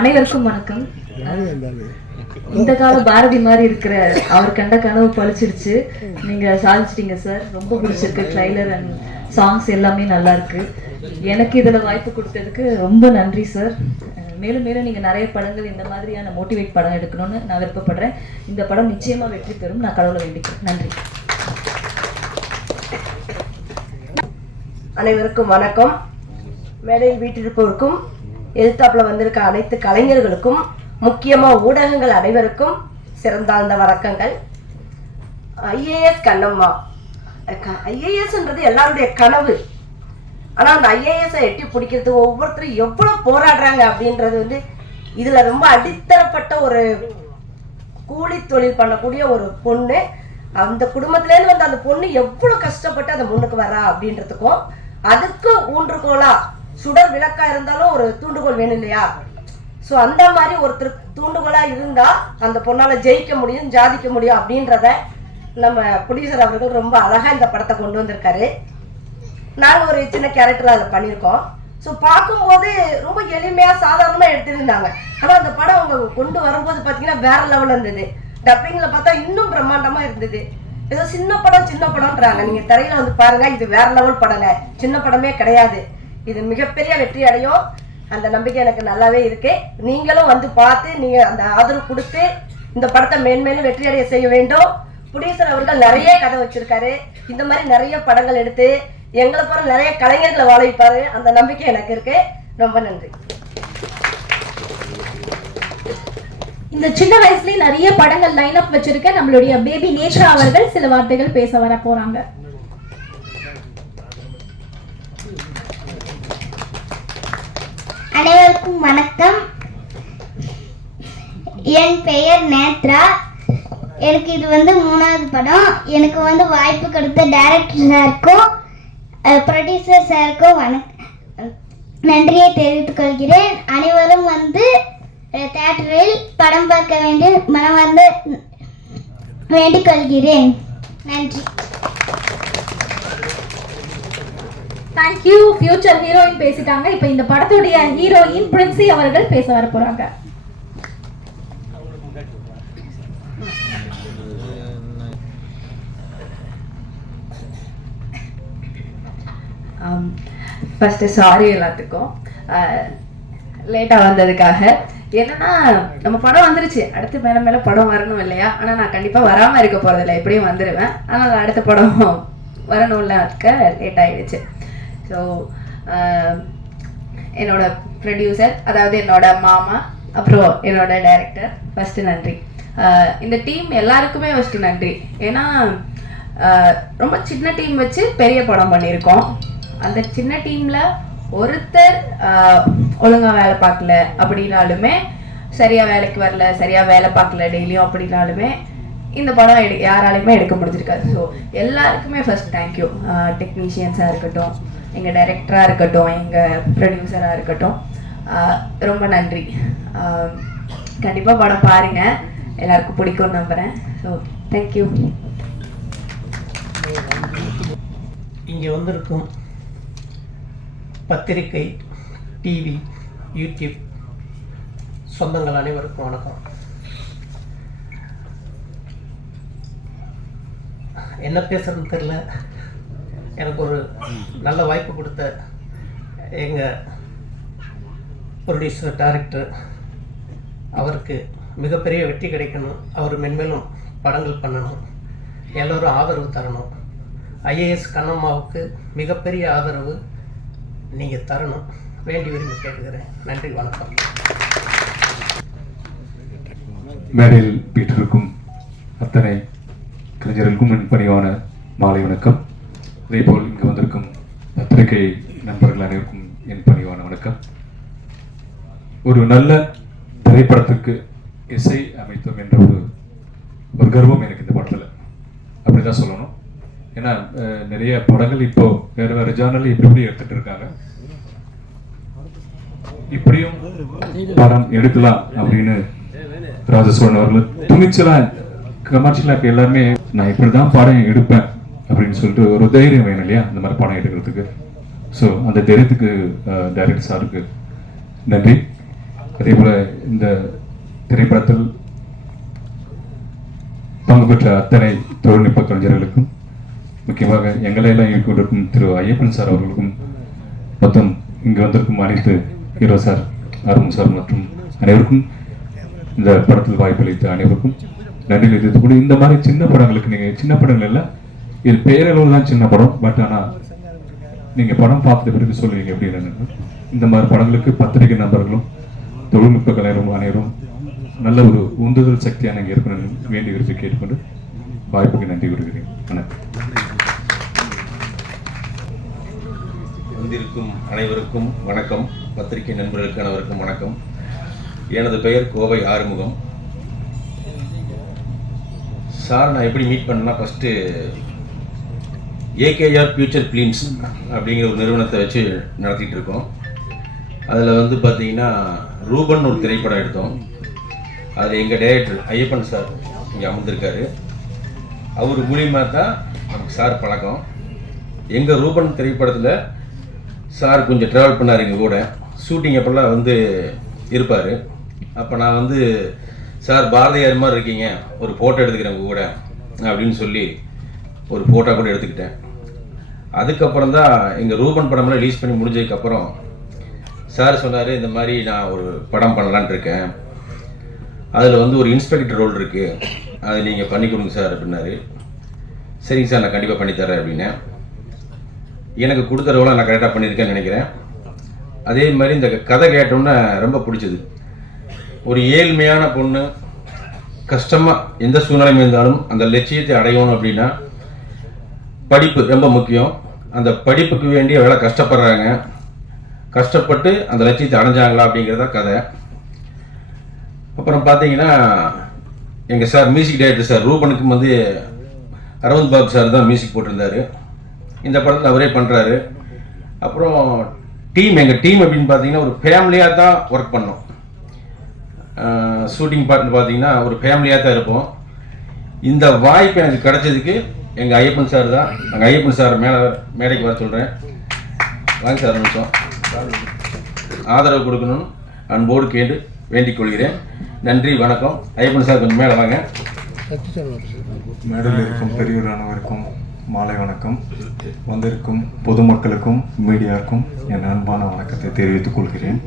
அனைவருக்கும் வணக்கம். இந்த கால பாரதி மாதிரி இருக்கிற அவர் கண்ட கனவு பழிச்சிடுச்சு. நீங்க சாதிச்சிட்டீங்க சார். ரொம்ப பிடிச்சிருக்கு. ட்ரைலர் அண்ட் சாங்ஸ் எல்லாமே நல்லா இருக்கு. எனக்கு இதுல வாய்ப்பு கொடுத்ததுக்கு ரொம்ப நன்றி சார். மேலும் மேலும் நீங்க நிறைய படங்கள் இந்த மாதிரியான மோட்டிவேட் படம் எடுக்கணும்னு நான் விருப்பப்படுறேன். இந்த படம் நிச்சயமா வெற்றி பெறும். நான் கடவுளை வேண்டிக்கிறேன். நன்றி. அனைவருக்கும் வணக்கம். மேடையில் வீட்டிருப்போருக்கும் எதிர்த்தாப்புல வந்திருக்க அனைத்து கலைஞர்களுக்கும் முக்கியமாக ஊடகங்கள் அனைவருக்கும் சிறந்தாழ்ந்த வணக்கங்கள். ஐஏஎஸ் கண்ணம்மா, ஐஏஎஸ்ன்றது எல்லாருடைய கனவு. ஆனால் அந்த ஐஏஎஸை எட்டி பிடிக்கிறதுக்கு ஒவ்வொருத்தரும் எவ்வளோ போராடுறாங்க அப்படின்றது இதில் ரொம்ப அடித்தரப்பட்ட ஒரு கூலி தொழில் பண்ணக்கூடிய ஒரு பொண்ணு. அந்த குடும்பத்துலேருந்து அந்த பொண்ணு எவ்வளோ கஷ்டப்பட்டு அந்த முன்னுக்கு வரா அப்படின்றதுக்கும் அதுக்கு ஊன்றுகோலா சுடர் விளக்கா இருந்தாலும் ஒரு தூண்டுகோல் வேணும் இல்லையா? ஸோ அந்த மாதிரி ஒருத்தர் தூண்டுகோலா இருந்தா அந்த பொண்ணால ஜெயிக்க முடியும், ஜாதிக்க முடியும் அப்படின்றத நம்ம ப்ரொடியூசர் அவர்கள் ரொம்ப அழகா இந்த படத்தை கொண்டு வந்திருக்காரு. நாங்கள் ஒரு சின்ன கேரக்டர் அதில் பண்ணியிருக்கோம். ஸோ பார்க்கும்போது ரொம்ப எளிமையாக சாதாரணமாக எடுத்துருந்தாங்க. ஆனால் அந்த படம் அவங்க கொண்டு வரும்போது பார்த்தீங்கன்னா வேற லெவலில் இருந்தது. டப்பிங்கில் பார்த்தா இன்னும் பிரம்மாண்டமாக இருந்தது. ஏதோ சின்ன படம்ன்றாங்க. நீங்கள் திரையில பாருங்க, இது வேற லெவல் படங்க, சின்ன படமே கிடையாது. இது மிகப்பெரிய வெற்றி அடையும். அந்த நம்பிக்கை எனக்கு நல்லாவே இருக்கு. நீங்களும் பார்த்து நீங்க அந்த ஆதரவு கொடுத்து இந்த படத்தை மேன்மேலும் வெற்றி அடைய செய்ய வேண்டும். புடிசர் அவர்கள் நிறைய கதை வச்சிருக்காரு. இந்த மாதிரி நிறைய படங்கள் எடுத்து எங்களை போற நிறைய கலைஞர்களை வாழ வைப்பாரு. அந்த நம்பிக்கை எனக்கு இருக்கு. ரொம்ப நன்றி. இந்த சின்ன வயசுலயே நிறைய படங்கள் லைன் அப் வச்சிருக்க நம்மளுடைய பேபி நேச்சா அவர்கள் சில வார்த்தைகள் பேச வர போறாங்க. அனைவருக்கும் வணக்கம். என் பெயர் நேத்ரா. எனக்கு இது 3வது படம். எனக்கு வாய்ப்பு கொடுத்த டைரக்டர் சாருக்கும் ப்ரொடியூசர் சாருக்கும் நன்றியை தெரிவித்துக் கொள்கிறேன். அனைவரும் தியேட்டரில் படம் பார்க்க வேண்டிய மனமார்ந்த வேண்டிக் கொள்கிறேன். நன்றி. தேங்க்யூ. ஃபியூச்சர் ஹீரோயின் பேசிட்டாங்க. இப்போ இந்த படத்துடைய ஹீரோயின் பிரின்சி அவர்கள் பேச வர போறாங்க. ஃபர்ஸ்ட் சாரி எல்லாத்துக்கும் லேட்டாக வந்ததுக்காக. என்னன்னா நம்ம படம் வந்துருச்சு, அடுத்து மேலே மேலே படம் வரணும் இல்லையா? ஆனால் நான் கண்டிப்பாக வராமல் இருக்க போகிறதில்ல, எப்படியும் வந்துடுவேன். ஆனால் அடுத்த படம் வரணும்ல, அதுக்கு லேட் ஆகிடுச்சு. ஸோ என்னோட ப்ரொடியூசர், அதாவது என்னோட மாமா, அப்புறம் என்னோட டைரக்டர், ஃபஸ்ட்டு நன்றி. இந்த டீம் எல்லாருக்குமே ஃபஸ்ட்டு நன்றி. ஏன்னா ரொம்ப சின்ன டீம் வச்சு பெரிய படம் பண்ணியிருக்கோம். அந்த சின்ன டீமில் ஒருத்தர் ஒழுங்காக வேலை பார்க்கல அப்படின்னாலுமே, சரியாக வேலைக்கு வரல, சரியாக வேலை பார்க்கல டெய்லியும் அப்படின்னாலுமே இந்த படம் யாராலையுமே எடுக்க முடிஞ்சிருக்காது. ஸோ எல்லாருக்குமே ஃபர்ஸ்ட் தேங்க்யூ. டெக்னீஷியன்ஸாக இருக்கட்டும், எங்கள் டைரக்டராக இருக்கட்டும், எங்கள் ப்ரொடியூசராக இருக்கட்டும், ரொம்ப நன்றி. கண்டிப்பாக படம் பாருங்கள், எல்லாருக்கும் பிடிக்கும்னு நம்புகிறேன். So thank you. இங்கே வந்திருக்கும் பத்திரிகை, டிவி, யூடியூப் சொந்தங்கள் அனைவருக்கும் வணக்கம். என்ன பேசுறதுன்னு தெரியல. எனக்கு ஒரு நல்ல வாய்ப்பு கொடுத்த எங்கள் ப்ரொடியூசர், டைரக்டர் அவருக்கு மிகப்பெரிய வெற்றி கிடைக்கணும். அவர் மென்மேலும் படங்கள் பண்ணணும், எல்லோரும் ஆதரவு தரணும். ஐஏஎஸ் கண்ணம்மாவுக்கு மிகப்பெரிய ஆதரவு நீங்கள் தரணும், வேண்டி விரும்பி கேட்டுக்கிறேன். நன்றி, வணக்கம். மேடையில் வீட்டிற்கும் அத்தனை கலைஞர்களுக்கும் என் பணிவான மாலை வணக்கம். அதேபோல் இங்கு வந்திருக்கும் பத்திரிகை நண்பர்கள் அனைவருக்கும் என் பணிவான வணக்கம். ஒரு நல்ல திரைப்படத்துக்கு இசை அமைத்தோம் என்ற ஒரு கர்வம் எனக்கு இந்த படத்தில், அப்படிதான் சொல்லணும். ஏன்னா நிறைய படங்கள் இப்போ வேறு வேறு ஜானல் இப்படி எடுத்துட்டு இருக்காங்க. இப்படியும் படம் எடுக்கலாம் அப்படின்னு ராஜசோழன் அவர்கள் துணிச்சலா கமர்ஷியலா இப்போ எல்லாருமே நான் இப்படிதான் படம் எடுப்பேன் அப்படின்னு சொல்லிட்டு ஒரு தைரியம் வேணும் இல்லையா, இந்த மாதிரி படம் எடுக்கிறதுக்கு. ஸோ அந்த தைரியத்துக்கு டைரக்டர் சாருக்கு நன்றி. அதே போல் இந்த திரைப்படத்தில் பங்கு பெற்ற அத்தனை தொழில்நுட்ப கலைஞர்களுக்கும், முக்கியமாக எங்களையெல்லாம் இயக்கிக் கொண்டிருக்கும் திரு ஐயப்பன் சார் அவர்களுக்கும், மொத்தம் இங்கு வந்திருக்கும் அனைத்து ஹீரோ சார், அருண் சார் மற்றும் அனைவருக்கும், இந்த படத்தில் வாய்ப்பளித்த அனைவருக்கும் நன்றி தெரிவித்துக் இந்த மாதிரி சின்ன படங்களுக்கு, நீங்கள் சின்ன படங்கள் இல்லை, இது பேரளவு தான் சின்ன படம், பட் ஆனால் நீங்கள் படம் பார்த்த பிறகு சொல்லுவீங்க அப்படின்னு. இந்த மாதிரி படங்களுக்கு பத்திரிகை நண்பர்களும் தொழில்நுட்ப கலைஞரும் அனைவரும் நல்ல ஒரு உந்துதல் சக்தியாக நாங்கள் இருக்கணும் வேண்டி விரும்பி கேட்டுக்கொண்டு வாய்ப்புக்கு நன்றி கூறுகிறேன். வணக்கம். வந்திருக்கும் அனைவருக்கும் வணக்கம். பத்திரிகை நண்பர்களுக்கு அனைவருக்கும் வணக்கம். எனது பெயர் கோவை ஆறுமுகம். சார் நான் எப்படி மீட் பண்ணேன்னா, ஃபஸ்ட்டு ஏகேஆர் ஃபியூச்சர் ஃபிலிம்ஸ் அப்படிங்கிற ஒரு நிறுவனத்தை வச்சு நடத்திட்டு இருக்கோம். அதில் வந்து பார்த்தீங்கன்னா ரூபன் ஒரு திரைப்படம் எடுத்தோம். அதில் எங்கள் டைரக்டர் ஐயப்பன் சார் இங்கே அமர்ந்திருக்காரு. அவர் மூலியமாக தான் நமக்கு சார் பழக்கம். எங்கள் ரூபன் திரைப்படத்தில் சார் கொஞ்சம் ட்ராவல் பண்ணார் எங்கள் கூட. ஷூட்டிங் அப்போல்லாம் வந்து இருப்பார். அப்போ நான் வந்து, சார் பாரதியார் மாதிரி இருக்கீங்க, ஒரு ஃபோட்டோ எடுத்துக்கிறேன் உங்கள் கூட அப்படின்னு சொல்லி ஒரு ஃபோட்டோ கூட எடுத்துக்கிட்டேன். அதுக்கப்புறம் தான் எங்கள் ரூபன் படமெல்லாம் ரிலீஸ் பண்ணி முடிஞ்சதுக்கப்புறம் சார் சொன்னார், இந்த மாதிரி நான் ஒரு படம் பண்ணலான்ட்டு இருக்கேன், அதில் வந்து ஒரு இன்ஸ்பெக்டர் ரோல் இருக்குது, அதை நீங்கள் பண்ணி கொடுங்க சார் அப்படின்னாரு. சரிங்க சார், நான் கண்டிப்பாக பண்ணித்தரேன் அப்படின்னேன். எனக்கு கொடுத்த ரோலை நான் கரெக்டாக பண்ணியிருக்கேன்னு நினைக்கிறேன். அதே மாதிரி இந்த கதை கேட்டோன்னே ரொம்ப பிடிச்சது. ஒரு ஏழ்மையான பொண்ணு கஷ்டமாக எந்த சூழ்நிலையும் இருந்தாலும் அந்த லட்சியத்தை அடையணும் அப்படின்னா படிப்பு ரொம்ப முக்கியம். அந்த படிப்புக்கு வேண்டிய வேலை கஷ்டப்படுறாங்க, கஷ்டப்பட்டு அந்த லட்சியத்தை அடைஞ்சாங்களா அப்படிங்கிறத கதை. அப்புறம் பார்த்தீங்கன்னா எங்கள் சார் மியூசிக் டைரக்டர் சார் ரூபனுக்கும் வந்து அரவிந்த் பாபு சார் தான் மியூசிக் போட்டிருந்தார். இந்த படத்தில் அவரே பண்ணுறாரு. அப்புறம் எங்கள் டீம் அப்படின்னு பார்த்தீங்கன்னா ஒரு ஃபேமிலியாக தான் ஒர்க் பண்ணோம். ஷூட்டிங் பார்ட்னு பார்த்தீங்கன்னா ஒரு ஃபேமிலியாக தான் இருப்போம். இந்த வாய்ப்பு எனக்கு கிடைச்சதுக்கு எங்கள் ஐயப்பன் சார் தான். எங்கள் ஐயப்பன் சார் மேடைக்கு வர சொல்கிறேன். வாங்க சார், நிமிஷம் ஆதரவு கொடுக்கணும்னு அன்போடு கேட்டு வேண்டிக் கொள்கிறேன். நன்றி, வணக்கம். ஐயப்பன் சார் கொஞ்சம் மேலே வாங்க. மேடையில் இருக்கும் பெரியவரானவருக்கும் மாலை வணக்கம். வந்திருக்கும் பொதுமக்களுக்கும் மீடியாவுக்கும் என் அன்பான வணக்கத்தை தெரிவித்துக் கொள்கிறேன்.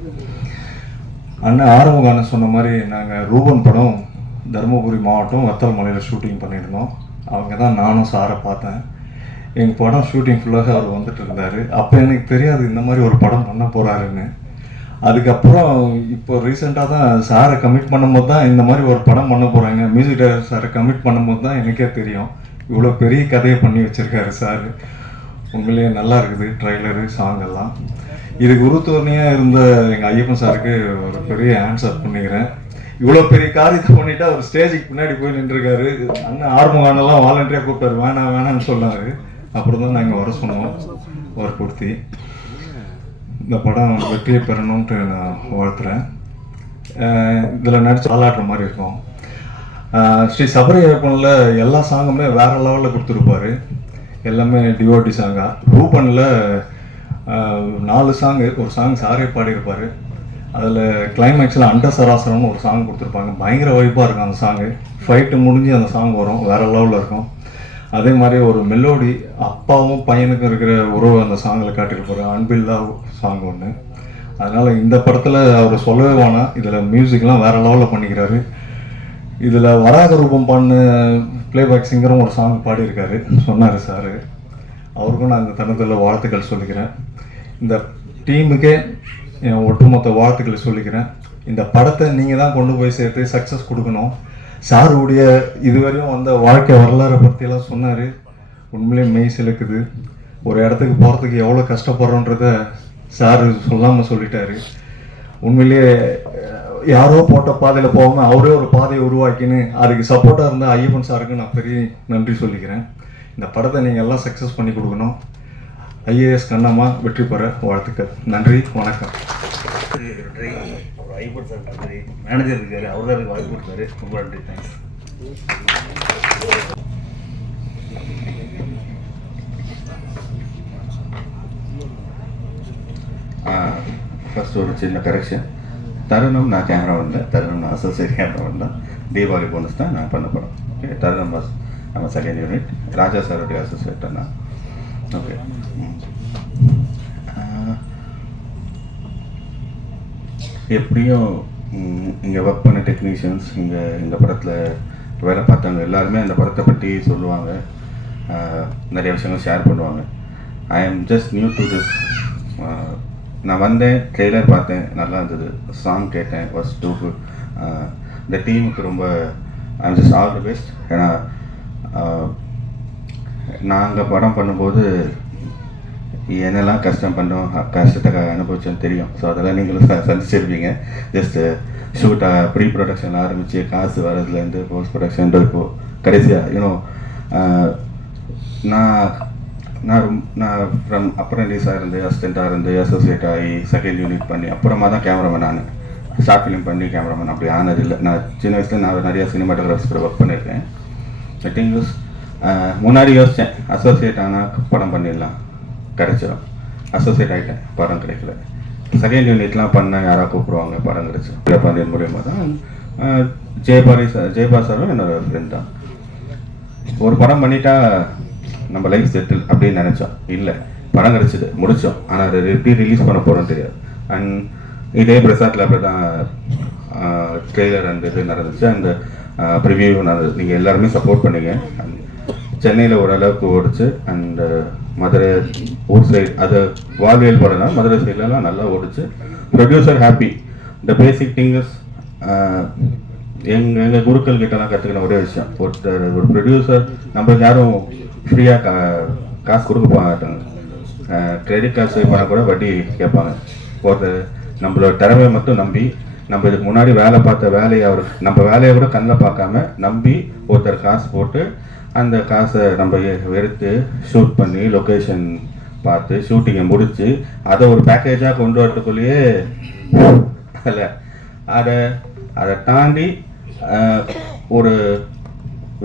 அண்ணன் ஆறுமுகம் சொன்ன மாதிரி நாங்கள் ரூபன் படம் தருமபுரி மாவட்டம் வத்தல் மலையில் ஷூட்டிங் பண்ணியிருந்தோம். அவங்க தான் நானும் சாரை பார்த்தேன். எங்கள் படம் ஷூட்டிங் ஃபுல்லாக அவர் வந்துட்டு இருந்தார். அப்போ எனக்கு தெரியாது இந்த மாதிரி ஒரு படம் பண்ண போகிறாருன்னு. அதுக்கப்புறம் இப்போ ரீசெண்டாக தான் சாரை கமிட் பண்ணும்போது தான் இந்த மாதிரி ஒரு படம் பண்ண போகிறாங்க, மியூசிக் டைரக்டர் சாரை கமிட் பண்ணும்போது தான் எனக்கே தெரியும் இவ்வளோ பெரிய கதையை பண்ணி வச்சுருக்காரு சார். உண்மையிலேயே நல்லா இருக்குது ட்ரைலரு, சாங் எல்லாம். இதுக்கு உறுதுணையாக இருந்த எங்கள் ஐயப்பன் சாருக்கு ஒரு பெரிய ஆன்சர் பண்ணிக்கிறேன். இவ்வளோ பெரிய காரியத்தை பண்ணிவிட்டு அவர் ஸ்டேஜுக்கு பின்னாடி போய் நின்றுருக்காரு. அண்ணன் ஆறுமுகானெல்லாம் வாலண்டியாக கூப்பிட்டாரு, வேணான்னு சொன்னார். அப்புறம் தான் நாங்கள் வர சொன்னோம் வற்புறுத்தி. இந்த படம் வெற்றியை பெறணுன்ட்டு நான் வாழ்த்துறேன். இதில் நடிச்சு ஆளாடுற மாதிரி இருக்கும். ஸ்ரீ சபரி ஐயப்பனில் எல்லா சாங்குமே வேறு லெவலில் கொடுத்துருப்பாரு. எல்லாமே டிவோட்டி சாங்காக. ரூபனில் 4 சாங்கு, ஒரு சாங் சாரே பாடியிருப்பார். அதில் கிளைமேக்ஸில் அண்டசராசரம்னு ஒரு சாங் கொடுத்துருப்பாங்க. பயங்கர வைப்பாக இருக்கும் அந்த சாங்கு. ஃபைட்டு முடிஞ்சு அந்த சாங் வரும், வேறு லெவலில் இருக்கும். அதே மாதிரி ஒரு மெலோடி, அப்பாவும் பையனுக்கும் இருக்கிற உறவு அந்த சாங்கில் காட்டியிருப்பாரு. அன்பில்லா சாங் ஒன்று. அதனால் இந்த படத்தில் அவர் சொல்லவே வேணாம், இதில் மியூசிக்லாம் வேறு லெவலில் பண்ணிக்கிறாரு. இதில் வராக ரூபம் பண்ண பிளேபேக் சிங்கரும் ஒரு சாங் பாடியிருக்காரு, சொன்னார் சார். அவருக்கும் நான் இந்த தருணத்தில் வாழ்த்துக்கள் சொல்லிக்கிறேன். இந்த டீமுக்கே என் ஒட்டுமொத்த வாழ்த்துக்களை சொல்லிக்கிறேன். இந்த படத்தை நீங்கள் தான் கொண்டு போய் சேர்த்து சக்ஸஸ் கொடுக்கணும். சாருடைய இதுவரையும் வந்த வாழ்க்கை வரலாறை பற்றியெல்லாம் சொன்னார். உண்மையிலேயே மெய் சிலுக்குது. ஒரு இடத்துக்கு போகிறதுக்கு எவ்வளோ கஷ்டப்படுறோன்றத சார் சொல்லாமல் சொல்லிட்டாரு. உண்மையிலேயே யாரோ போட்ட பாதையில் போகாமல் அவரே ஒரு பாதையை உருவாக்கின்னு அதுக்கு சப்போர்ட்டாக இருந்த ஐயப்பன் சாருக்கு நான் பெரிய நன்றி சொல்லிக்கிறேன். இந்த படத்தை நீங்கள் எல்லாம் சக்ஸஸ் பண்ணி கொடுக்கணும். ஐஏஎஸ் கண்ணம்மா வெற்றி பெற வாழ்த்துக்கள். நன்றி, வணக்கம். ஐயப்பன் சார் நன்றி. மேனேஜர் இருக்காரு, அவர் தான் வாய்ப்பு கொடுத்தாரு. ரொம்ப நன்றி, தேங்க்ஸ். ஃபர்ஸ்ட் ஒரு சின்ன கரெக்ஷன். தருணம் நான் கேமராமேன் இல்லை, தருணம் நான் அசோசியேட் கேமராமேன் தான். தீபாவளி போனஸ் தான் நான் பண்ண போகிறோம். ஓகே, தருணம் பாஸ் நம்ம செகண்ட் யூனிட், ராஜா சாருடைய அசோசியேட் தான். ஓகே, எப்படியும் இங்கே ஒர்க் பண்ண டெக்னீஷியன்ஸ், இங்கே இந்த படத்தில் வேலை பார்த்தவங்க எல்லாருமே அந்த படத்தை பற்றி சொல்லுவாங்க, நிறைய விஷயங்கள் ஷேர் பண்ணுவாங்க. I am just new to this. நான் வந்தேன், ட்ரெய்லர் பார்த்தேன், நல்லா இருந்தது, சாங் கேட்டேன், வாஸ் டூ குட். இந்த டீமுக்கு ரொம்ப I am just all the best. ஏன்னா நாங்கள் படம் பண்ணும்போது என்னெல்லாம் கஷ்டம் பண்ணோம், கஷ்டத்தை அனுபவிச்சோன்னு தெரியும். ஸோ அதெல்லாம் நீங்களும் சந்திச்சிருப்பீங்க. ஜஸ்ட்டு ஷூட்டாக ப்ரீ ப்ரொடக்ஷன் ஆரம்பித்து காசு வரதுலேருந்து போஸ்ட் ப்ரொடக்ஷன் இப்போது கடைசியாக யூனோ நான் ஃப்ரம் அப்ரண்டிஸாக இருந்து அசிஸ்டண்ட்டாக இருந்து அசோசியேட் ஆகி செகண்ட் யூனிட் பண்ணி அப்புறமா தான் கேமராமேன். நான் ஷார்ட் ஃபிலிம் பண்ணி கேமராமேன் அப்படி ஆனதில்லை. நான் சின்ன வயசில் நான் நிறையா சினிமாட்டோகிராஃபர்ஸ் கூட ஒர்க் பண்ணியிருக்கேன். செட்டிங்ஸ் முன்னாடி யோசித்தேன், அசோசியேட் ஆனால் படம் பண்ணிடலாம், கிடைச்சிடும். அசோசியேட் ஆகிட்டேன், படம் கிடைக்கல. செகண்ட் யூனிட்லாம் பண்ண யாராக கூப்பிடுவாங்க, படம் கிடைச்சிடும். பாண்டியன் மூலியமாக தான். ஜெயபா சாரும் என்னோட ஃப்ரெண்ட் தான். ஒரு படம் பண்ணிட்டா நம்ம லைஃப் செட்டில் அப்படின்னு நினச்சோம். இல்லை, படம் கிடச்சிது, முடித்தோம். ஆனால் அதை எப்படி ரிலீஸ் பண்ண போகிறோன்னு தெரியாது. அண்ட் இதே பிரசாத்தில் அப்படி தான் ட்ரெய்லர் அந்த இது நடந்துச்சு, அந்த ப்ரிவியூ நடந்தது. நீங்கள் எல்லாருமே சப்போர்ட் பண்ணீங்க. சென்னையில் ஓரளவுக்கு ஓடிச்சு. அண்ட் மதுரை ஊர் சைடு அது வாழ்வியல் படம்னா மதுரை சைட்லலாம் நல்லா ஓடிச்சு. Producer happy. The basic things எங்கள் குருக்கள் கிட்டலாம் கற்றுக்கின ஒரே விஷயம், ஒரு ப்ரொடியூசர் நம்மளுக்கு யாரும் ஃப்ரீயாக காசு கொடுக்க மாட்டாங்க. கிரெடிட் கார்டு சேவ் பண்ணால் கூட வட்டி கேட்பாங்க. ஒருத்தர் நம்மளோட திறமையை மட்டும் நம்பி, நம்ம இதுக்கு முன்னாடி வேலை பார்த்த வேலையை நம்ம வேலையை கூட கண்ணில் பார்க்காம நம்பி ஒருத்தர் காசு போட்டு அந்த காசை நம்ம எடுத்து ஷூட் பண்ணி லொக்கேஷன் பார்த்து ஷூட்டிங்கை முடித்து அதை ஒரு பேக்கேஜாக கொண்டு வரதுக்குள்ளேயே இல்லை, அதை தாண்டி ஒரு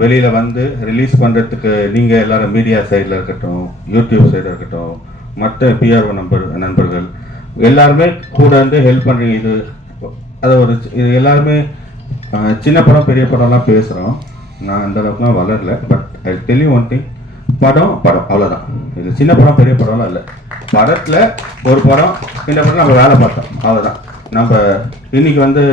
வெளியில் வந்து ரிலீஸ் பண்ணுறதுக்கு நீங்கள் எல்லோரும் மீடியா சைடில் இருக்கட்டும், யூடியூப் சைடில் இருக்கட்டும், மற்ற பிஆர்ஓ நண்பர்கள் எல்லாருமே கூட வந்து ஹெல்ப் பண்ணுறீங்க. இது எல்லாருமே சின்ன படம் பெரிய படம்லாம் பேசுகிறோம். நான் அந்த அளவுக்குலாம் வளரல. But I tell you one thing, படம் அவ்வளோதான். இது சின்ன படம் பெரிய படம்லாம் இல்லை. படத்தில் ஒரு படம், இந்த படம் நம்ம வேலை பார்த்தோம், அவ்வளோதான். நம்ம இன்னைக்கு வந்து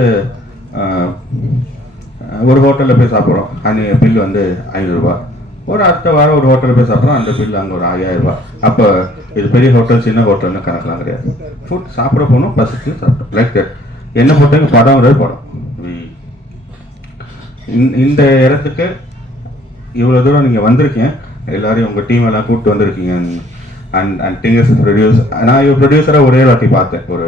ஒரு ஹோட்டலில் போய் சாப்பிட்றோம், அன்றைக்கி பில் வந்து 500 ரூபா. ஒரு அடுத்த வாரம் ஒரு ஹோட்டலில் போய் சாப்பிட்றோம், அந்த பில் அங்கே ஒரு 5000 ரூபா. அப்போ இது பெரிய ஹோட்டல் சின்ன ஹோட்டல்னு கணக்கெலாம் கிடையாது. ஃபுட் சாப்பிட போகணும், பஸ்ஸுக்கு சாப்பிட்டோம், லைக் தட். என்ன பொறுத்தவரைக்கும் படம்ன்றது படம். இந்த இடத்துக்கு இவ்வளோ தூரம் நீங்கள் வந்திருக்கீங்க, எல்லாரையும் உங்கள் டீம் எல்லாம் கூப்பிட்டு வந்திருக்கீங்க. அண்ட் திங்ஸ் ப்ரொடியூஸ், நான் ப்ரொடியூசராக ஒரே வாட்டி பார்த்தேன், ஒரு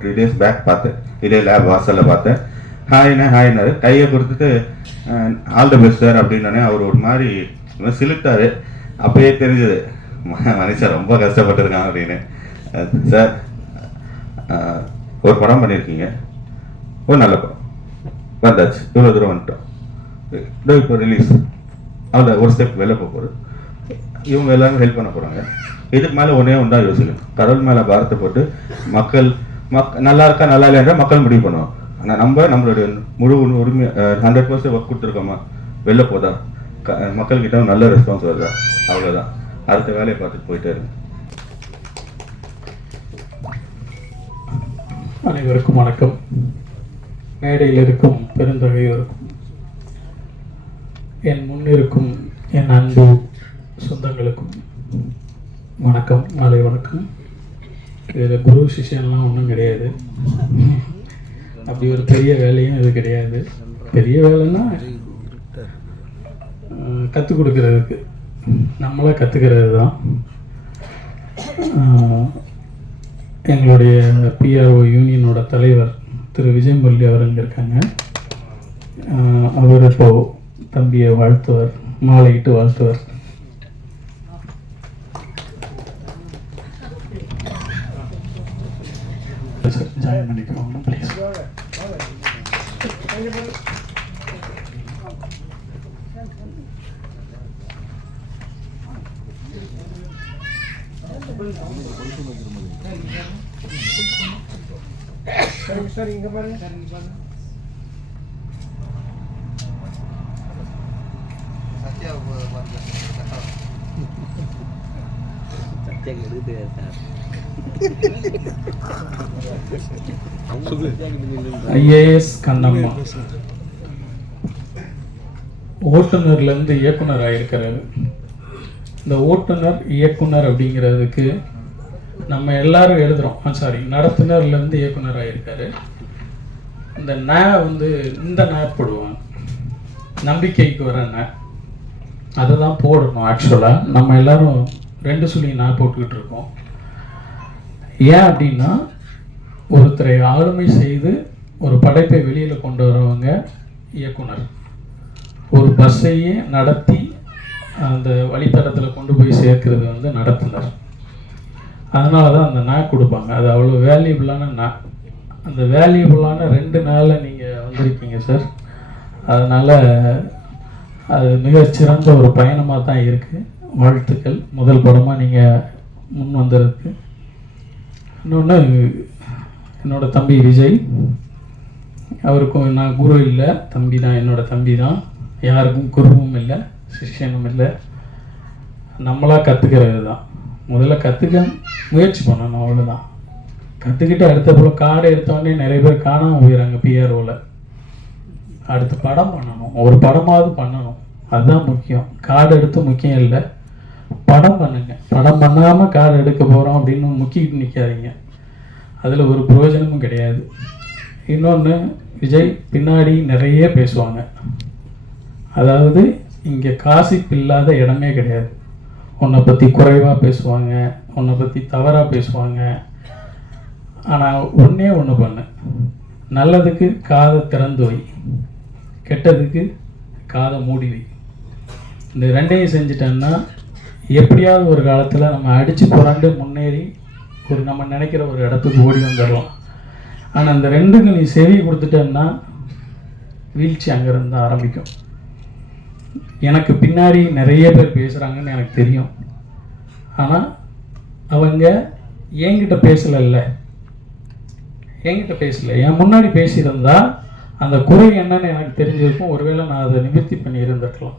த்ரீ டேஸ் பேக் பார்த்தேன், இதே லேப் வாசலில் பார்த்தேன். ஹாய்னாரு, கையை கொடுத்துட்டு ஆல் த பெஸ்ட் சார் அப்படின்னே அவர் ஒரு மாதிரி சிலுத்தாரு. அப்பயே தெரிஞ்சது மனுஷன் ரொம்ப கஷ்டப்பட்டுருக்கான் அப்படின்னு. சார் ஒரு படம் பண்ணியிருக்கீங்க, ஒரு நல்ல படம் வந்தாச்சு, இவ்வளோ தூரம் வந்துட்டோம், இப்போ ரிலீஸ் அவ்வளோ ஒரு ஸ்டெப் வெளில போகுது. இவங்க எல்லாரும் ஹெல்ப் பண்ண போகிறாங்க. இதுக்கு மேலே ஒன்றே ஒன்றா யோசிக்கணும், கடவுள் மேலே பாரத்தை போட்டு மக்கள் நல்லா இருக்கா நல்லா இல்லைன்ற மக்கள் முடிவு பண்ணுவோம். ஆனால் நம்மளுடைய முழு உரிமை 100% ஒர்க் கொடுத்துருக்கோமா, வெளில போதா, மக்கள்கிட்ட நல்ல ரெஸ்பான்ஸ் வருதா, அவ்வளோதான். அடுத்த வேலையை பார்த்துட்டு போயிட்டே இருங்க. அனைவருக்கும் வணக்கம். மேடையில் இருக்கும் பெருந்தகையோருக்கும், என் முன்னிருக்கும் என் அன்பு சொந்தங்களுக்கும் வணக்கம், மாலை வணக்கம். இதில் குரு சிஷ்யன்லாம் ஒன்றும் கிடையாது, அப்படி ஒரு பெரிய வேலையும் இது கிடையாது. பெரிய வேலைன்னா கற்றுக் கொடுக்கறதுக்கு, நம்மளாக கற்றுக்கிறது தான். எங்களுடைய பிஆர்ஓ யூனியனோட தலைவர் திரு விஜயமுரளி அவர் இங்கே இருக்காங்க. அவர் இப்போ தம்பியை வாழ்த்துவார், மாலையிட்டு வாழ்த்துவார். ஜாயின் பண்ணிக்கோங்க ப்ளீஸ். சார் இங்கே பாருங்க. ஐஏஎஸ் கண்ணம்மா ஓட்டுநர்லேருந்து இயக்குனர் ஆகியிருக்கிறாரு. இந்த ஓட்டுநர் இயக்குனர் அப்படிங்கிறதுக்கு நம்ம எல்லாரும் எழுதுகிறோம். நடத்துனர்லேருந்து இயக்குனர் ஆகியிருக்காரு. இந்த வந்து இந்த போடுவாங்க, நம்பிக்கைக்கு வர அதை தான் போடணும். ஆக்சுவலாக நம்ம எல்லாரும் 2 சொல்லி போட்டுக்கிட்டு இருக்கோம். ஏன் அப்படின்னா ஒருத்தரை ஆளுமை செய்து ஒரு படைப்பை வெளியில் கொண்டு வரவங்க இயக்குனர். ஒரு பஸ்ஸையே நடத்தி அந்த வழித்தடத்தில் கொண்டு போய் சேர்க்கிறது வந்து நடத்துனர். அதனால தான் அந்த கொடுப்பாங்க. அது அவ்வளோ வேல்யூபிளான அந்த வேல்யூபிளான 2 நாளில் நீங்கள் வந்திருக்கீங்க சார். அதனால் அது மிகச்சிறந்த ஒரு பயணமாக தான் இருக்குது. வாழ்த்துக்கள். முதல் படமாக நீங்கள் முன் வந்ததுக்கு. இன்னொன்று, என்னோடய தம்பி விஜய், அவருக்கும் நான் குரு இல்லை, தம்பி தான், என்னோடய தம்பி தான். யாருக்கும் குருவும் இல்லை, சிஷ்யனும் இல்லை. நம்மளாக கற்றுக்கிறது தான். முதல்ல கற்றுக்க முயற்சி பண்ணணும், அவ்வளோதான். கற்றுக்கிட்டு அடுத்த போல் கார்டு எடுத்தோடனே நிறைய பேர் காணாமல் போயிடறாங்க பிஆர்ஓவில். அடுத்து படம் பண்ணணும், ஒரு படமாவது பண்ணணும், அதுதான் முக்கியம். கார்டு எடுத்து முக்கியம் இல்லை, படம் பண்ணுங்க. படம் பண்ணாமல் கார்டு எடுக்க போகிறோம் அப்படின்னு முக்கிட்டு நிற்காதீங்க, அதில் ஒரு பிரயோஜனமும் கிடையாது. இன்னொன்று, விஜய் பின்னாடி நிறைய பேசுவாங்க. அதாவது இங்கே காசிப்பு இல்லாத இடமே கிடையாது. உன்னை பற்றி குறைவாக பேசுவாங்க, உன்னை பற்றி தவறாக பேசுவாங்க. ஆனால் ஒன்றே ஒன்று பண்ணு, நல்லதுக்கு காதை திறந்து வை, கெட்டதுக்கு காதை மூடி வை. இந்த 2ஐயும் செஞ்சிட்டேன்னா எப்படியாவது ஒரு காலத்தில் நம்ம அடித்து புரண்டு முன்னேறி ஒரு நம்ம நினைக்கிற ஒரு இடத்துக்கு ஓடி வந்துடலாம். ஆனால் அந்த 2க்கு நீ செவி கொடுத்துட்டேன்னா வீழ்ச்சி அங்கேருந்து தான் ஆரம்பிக்கும். எனக்கு பின்னாடி நிறைய பேர் பேசுகிறாங்கன்னு எனக்கு தெரியும். ஆனால் அவங்க என்கிட்ட பேசலை, என் முன்னாடி பேசியிருந்தா அந்த குறை என்னன்னு எனக்கு தெரிஞ்சிருக்கும். ஒருவேளை நான் அதை நிவர்த்தி பண்ணி இருந்துக்கலாம்.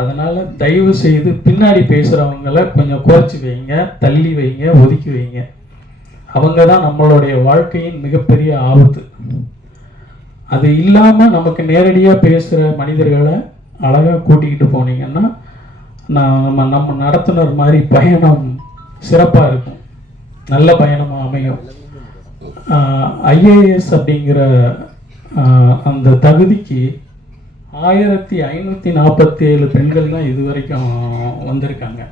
அதனால் தயவு செய்து பின்னாடி பேசுகிறவங்கள கொஞ்சம் குறைச்சி வைங்க, தள்ளி வைங்க, ஒதுக்கி வைங்க. அவங்க தான் நம்மளுடைய வாழ்க்கையின் மிகப்பெரிய ஆபத்து. அது இல்லாமல் நமக்கு நேரடியாக பேசுகிற மனிதர்களை அழகாக கூட்டிக்கிட்டு போனீங்கன்னா நம்ம நடத்துனர் மாதிரி பயணம் சிறப்பாக இருக்கும், நல்ல பயணமாக அமையும். ஐஏஎஸ் அப்படிங்கிற அந்த தகுதிக்கு 1547 பெண்கள் தான் இது வரைக்கும் வந்திருக்காங்க.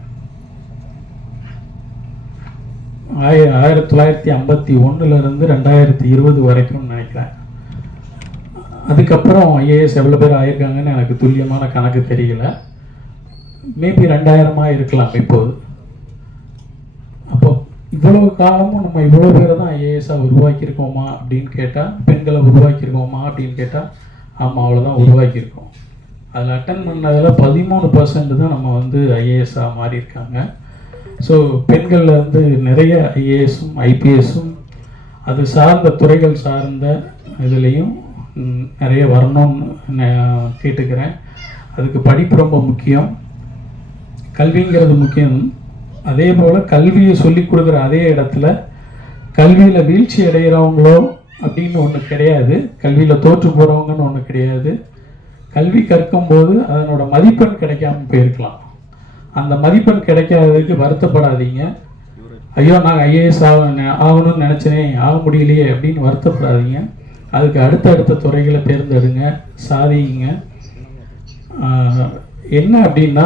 1951 2020 வரைக்கும் நினைக்கிறேன். அதுக்கப்புறம் ஐஏஎஸ் எவ்வளோ பேர் ஆயிருக்காங்கன்னு எனக்கு துல்லியமான கணக்கு தெரியல. மேபி 2000 இருக்கலாம் இப்போது. அப்போ இவ்வளவு காலமும் நம்ம இவ்வளோ பேரை தான் ஐஏஎஸ்ஸாக உருவாக்கியிருக்கோமா அப்படின்னு கேட்டால், பெண்களை உருவாக்கியிருக்கோமா அப்படின்னு கேட்டால், ஆமாம், அவ்வளோதான் உருவாக்கியிருக்கோம். அதில் அட்டன் பண்ணதில் 13% தான் நம்ம வந்து ஐஏஎஸ்ஸாக மாறியிருக்காங்க. ஸோ பெண்களில் வந்து நிறைய ஐஏஎஸும் ஐபிஎஸும் அது சார்ந்த துறைகள் சார்ந்த இதுலேயும் நிறைய வரணும்னு நான் கேட்டுக்கிறேன். அதுக்கு படிப்பு ரொம்ப முக்கியம், கல்விங்கிறது முக்கியம். அதே போல் கல்வியை சொல்லிக் கொடுக்குற அதே இடத்துல கல்வியில் வீழ்ச்சி அடைகிறவங்களோ அப்படின்னு ஒன்று கிடையாது, கல்வியில் தோற்று போகிறவங்கன்னு ஒன்று கிடையாது. கல்வி கற்கும்போது அதனோட மதிப்பெண் கிடைக்காம போயிருக்கலாம். அந்த மதிப்பெண் கிடைக்காததுக்கு வருத்தப்படாதீங்க. ஐயோ நான் ஐஏஎஸ் ஆகணும்னு நினச்சேனே, ஆக முடியலையே அப்படின்னு வருத்தப்படாதீங்க. அதுக்கு அடுத்தடுத்த துறைகளை தேர்ந்தெடுங்க, சாதிங்க. என்ன அப்படின்னா,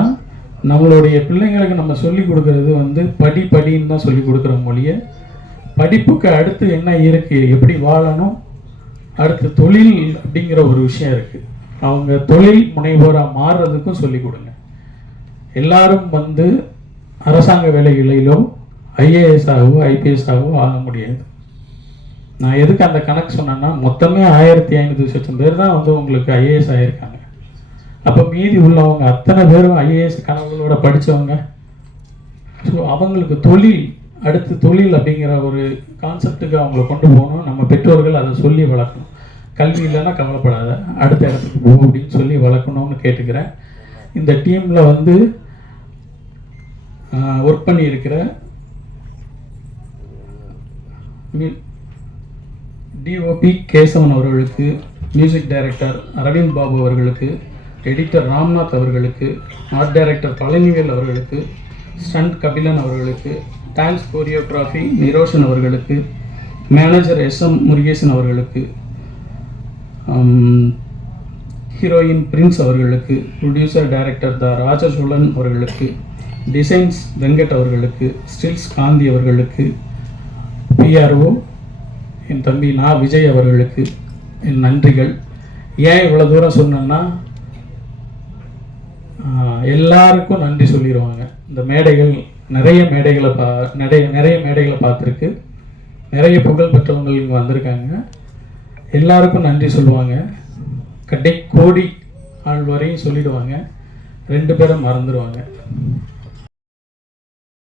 நம்மளுடைய பிள்ளைங்களுக்கு நம்ம சொல்லிக் கொடுக்கறது வந்து படின்னு தான் சொல்லிக் கொடுக்குற மொழியை, படிப்புக்கு அடுத்து என்ன இருக்குது, எப்படி வாழணும், அடுத்து தொழில் அப்படிங்கிற ஒரு விஷயம் இருக்குது. அவங்க தொழில் முனைவோராக மாறுறதுக்கும் சொல்லிக் கொடுங்க. எல்லாரும் வந்து அரசாங்க வேலைகளிலோ ஐஏஎஸ் ஆகவோ ஐபிஎஸ் ஆகவோ ஆக முடியாது. நான் எதுக்கு அந்த கணக்கு சொன்னேன்னா, மொத்தமே 1500 லட்சம் பேர் தான் வந்து உங்களுக்கு ஐஏஎஸ் ஆகியிருக்காங்க. அப்போ மீதி உள்ளவங்க அத்தனை பேரும் ஐஏஎஸ் கனவுகளோட படித்தவங்க. ஸோ அவங்களுக்கு தொழில் அடுத்து தொழில் அப்படிங்கிற ஒரு கான்செப்டுக்கு அவங்கள கொண்டு போகணும். நம்ம பெற்றோர்கள் அதை சொல்லி வளர்க்கணும். கல்வி இல்லைன்னா கவலைப்படாத, அடுத்த இடத்துக்கு போ அப்படின்னு சொல்லி வளர்க்கணும்னு கேட்டுக்கிறேன். இந்த டீமில் வந்து ஒர்க் பண்ணியிருக்கிற டிஓபி கேசவன் அவர்களுக்கு, மியூசிக் டைரக்டர் அரவிந்த் பாபு அவர்களுக்கு, எடிட்டர் ராம்நாத் அவர்களுக்கு, ஆர்ட் டைரக்டர் பழனிவேல் அவர்களுக்கு, ஸ்டண்ட் கபிலன் அவர்களுக்கு, டான்ஸ் கோரியோகிராஃபி நிரோஷன் அவர்களுக்கு, மேனேஜர் எஸ்எம் முருகேசன் அவர்களுக்கு, ஹீரோயின் பிரின்ஸ் அவர்களுக்கு, ப்ரொடியூசர் டைரக்டர் த ராஜசோழன் அவர்களுக்கு, டிசைன்ஸ் வெங்கட் அவர்களுக்கு, ஸ்டில்ஸ் காந்தி அவர்களுக்கு, பிஆர்ஓ என் தம்பி விஜய் அவர்களுக்கு என் நன்றிகள். ஏன் இவ்வளோ தூரம் சொன்னேன்னா, எல்லாருக்கும் நன்றி சொல்லிடுவாங்க. இந்த மேடைகள் நிறைய மேடைகளை பார்த்துருக்கு, நிறைய புகழ் பெற்றவங்க இங்கே வந்திருக்காங்க. எல்லாருக்கும் நன்றி சொல்லுவாங்க. கோடி ஆள் வரையும் சொல்லிடுவாங்க, 2 பேரை மறந்துடுவாங்க.